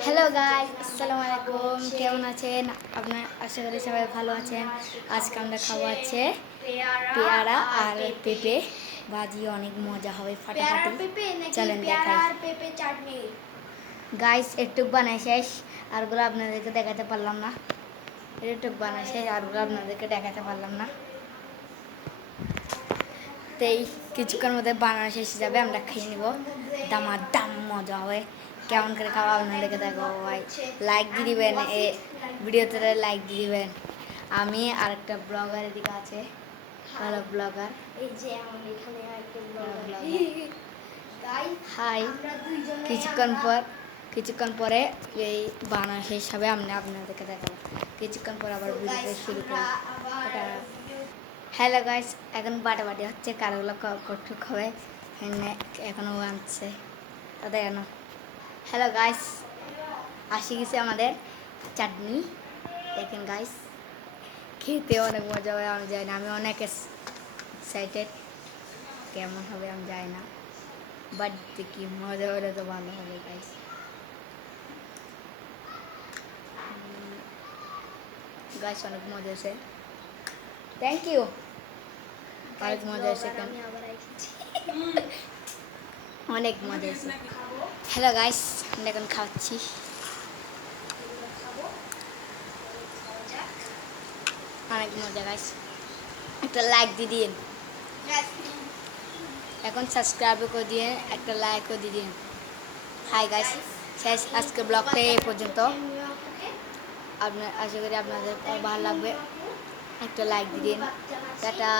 Hello guys, আসসালামু আলাইকুম। কেমন আছেন? আপনার আশা করি সবাই ভালো আছেন। আজকে আমরা খাবো আছে পেয়ারা আর পেঁপে ভাজি। অনেক মজা হবে, ফাটাফাটি। চলেন দেখাই। গাইস একটু বানাই শেষ, আরগুলো আপনাদেরকে দেখাতে পারলাম না। একটু বানাই শেষ, আরগুলো আপনাদেরকে দেখাতে পারলাম না। তো এই কিছুক্ষণ মধ্যে বানানো শেষ যাবে, আমরা খেয়ে নিব। দাম মজা হবে। কেমন করে খাওয়া আপনাদেরকে দেখো ভাই। লাইক দিয়ে দিবেন, এই ভিডিওতে লাইক দিয়ে দিবেন। আমি আর একটা ব্লগার এদিকে আছে, ভালো ব্লগার। এই যে আমার এখানে একটা ব্লগার। হাই। কিছুক্ষণ পরে এই বানানো শেষ হবে, আমি আপনাদেরকে দেখাবো। কিছুক্ষণ পর আবার ভিডিওতে শুরু করি। হ্যালো গাইস, এখন বাটাবাটি হচ্ছে, কারোগুলো কটুক হবে। এখনও আনছে কেন। হ্যালো গাইস, আসি গেছে আমাদের চাটনি। দেখেন গাইস, খেতে অনেক মজা হবে। আমি যাই না, আমি অনেক এক্সাইটেড। কেমন হবে আমি যাই না, বাট দেখি মজা হলে তো ভালো হবে গাইস। গাইস অনেক মজা হয়েছে, থ্যাংক ইউ। অনেক মজা হয়েছে, অনেক মজা হয়েছে। হ্যালো গাইস, আমরা এখন খাচ্ছি। অনেক মজা গাইস, একটা লাইক দিয়ে দিন। এখন সাবস্ক্রাইবও করে দিয়ে একটা লাইকও দিয়ে দিন। হাই গাইস, শেষ আজকে ব্লগটা এই পর্যন্ত। আপনার আশা করি আপনাদের ভালো লাগবে। একটা লাইক দিয়ে দিন। টাটা।